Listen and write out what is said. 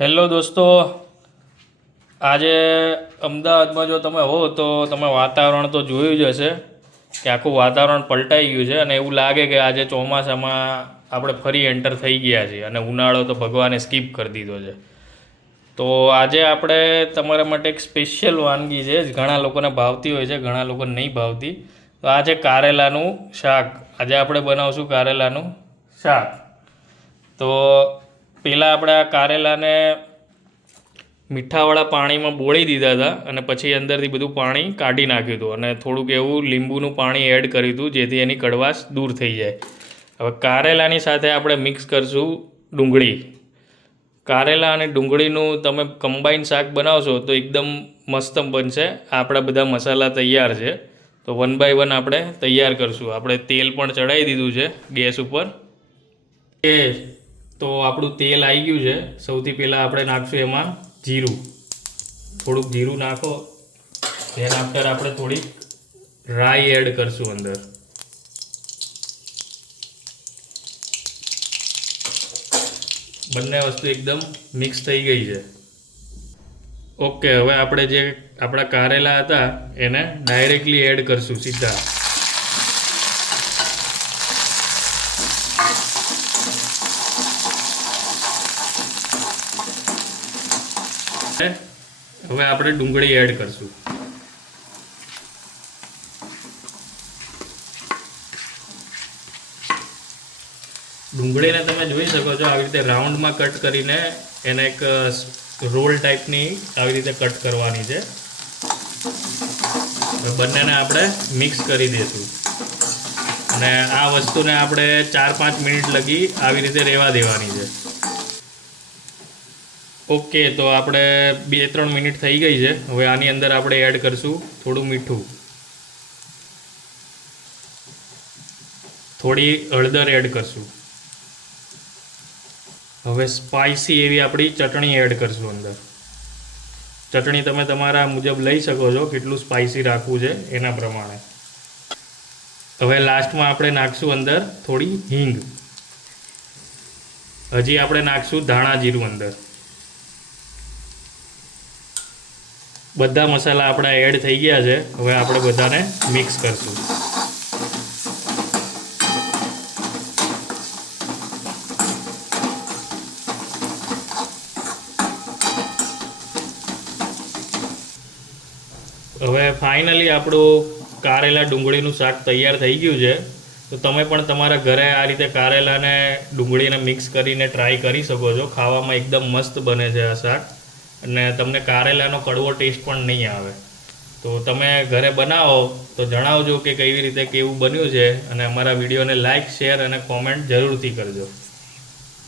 Hello દોસ્તો, આજે અમદાવાદમાં જો તમે હો તો તમે વાતાવરણ તો જોયું જ હશે કે આખું વાતાવરણ પલટાઈ ગયું છે અને એવું લાગે કે આજે ચોમાસામાં આપણે ફરી એન્ટર થઈ ગયા છીએ અને ઉનાળો તો ભગવાને સ્કીપ કરી દીધો છે. તો આજે આપણે તમારા માટે એક સ્પેશિયલ વાનગી છે, ઘણા લોકોને ભાવતી હોય છે, ઘણા લોકોને નહીં ભાવતી. તો આ છે કારેલાનું શાક. આજે આપણે બનાવશું કારેલાનું શાક. તો પહેલાં આપણે આ કારેલાને મીઠાવાળા પાણીમાં બોળી દીધા હતા અને પછી અંદરથી બધું પાણી કાઢી નાખ્યું હતું અને થોડુંક એવું લીંબુનું પાણી એડ કર્યું હતું જેથી એની કડવાશ દૂર થઈ જાય. હવે કારેલાની સાથે આપણે મિક્સ કરશું ડુંગળી. કારેલા અને ડુંગળીનું તમે કમ્બાઈન શાક બનાવશો તો એકદમ મસ્ત બનશે. આપણા બધા મસાલા તૈયાર છે, તો 1 by 1 આપણે તૈયાર કરશું. આપણે તેલ પણ ચડાવી દીધું છે ગેસ ઉપર. તો આપણું તેલ આવી ગયું છે. સૌથી પહેલાં આપણે નાખશું એમાં જીરું. થોડુંક જીરું નાખો. તેના આફ્ટર આપણે થોડીક રાઈ એડ કરશું અંદર. બંને વસ્તુ એકદમ મિક્સ થઈ ગઈ છે. ઓકે, હવે આપણે જે આપણા કારેલા હતા એને ડાયરેક્ટલી એડ કરશું સીધા. હવે આપણે ડુંગળી એડ કરશું. ડુંગળીને તમે જોઈ શકો છો આવી રીતે રાઉન્ડમાં કટ કરીને એને એક રોલ ટાઈપની આવી રીતે કટ કરવાની છે. બંનેને આપણે મિક્સ કરી દઈશું અને આ વસ્તુને આપણે 4-5 મિનિટ લગી આવી રીતે રહેવા દેવાની છે. ઓકે, તો આપણે 2-3 મિનિટ થઈ ગઈ છે. હવે આની અંદર આપણે એડ કરશું થોડું મીઠું, થોડી હળદર એડ કરશું. હવે સ્પાઇસી એવી આપણી ચટણી એડ કરશું અંદર. ચટણી તમે તમારા મુજબ લઈ શકો છો, કેટલું સ્પાઇસી રાખવું છે એના પ્રમાણે. હવે લાસ્ટમાં આપણે નાખશું અંદર થોડી હિંગ. હજી આપણે નાખશું ધાણા જીરું અંદર. બધા મસાલા આપણા એડ થઈ ગયા છે. હવે આપણે બધાને મિક્સ કરશું. હવે ફાઇનલી આપણું કારેલા ડુંગળીનું શાક તૈયાર થઈ ગયું છે. તો તમે પણ તમારા ઘરે આ રીતે કારેલાને ડુંગળીને મિક્સ કરીને ટ્રાય કરી શકો છો. ખાવામાં એકદમ મસ્ત બને છે આ શાક અને તમને કારેલાનો કડવો ટેસ્ટ પણ નહીં આવે. તો તમે ઘરે બનાવો તો જણાવજો કે કેવી રીતે કેવું બન્યું છે અને અમારા વિડીયોને લાઇક, શેર અને કોમેન્ટ જરૂરથી કરજો.